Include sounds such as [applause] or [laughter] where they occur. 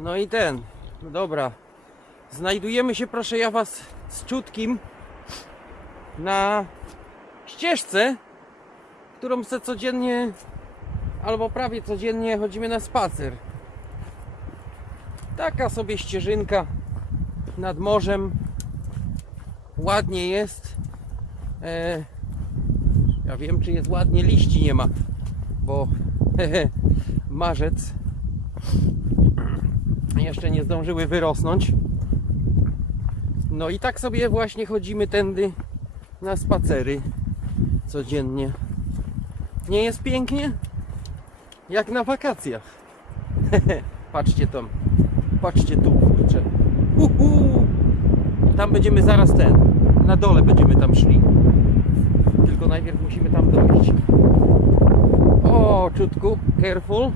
No i ten, dobra. Znajdujemy się, proszę ja was, z czutkim na ścieżce, którą se codziennie, albo prawie codziennie chodzimy na spacer. Taka sobie ścieżynka nad morzem. Ładnie jest. E, ja wiem, czy jest ładnie, liści nie ma, bo [laughs] marzec jeszcze nie zdążyły wyrosnąć. No i tak sobie właśnie chodzimy tędy na spacery codziennie. Nie jest pięknie? Jak na wakacjach. [laughs] Patrzcie tam. Patrzcie tu, kurczę. Uhu. Tam będziemy zaraz ten. Na dole będziemy tam szli. Tylko najpierw musimy tam dojść. O, czutku, careful.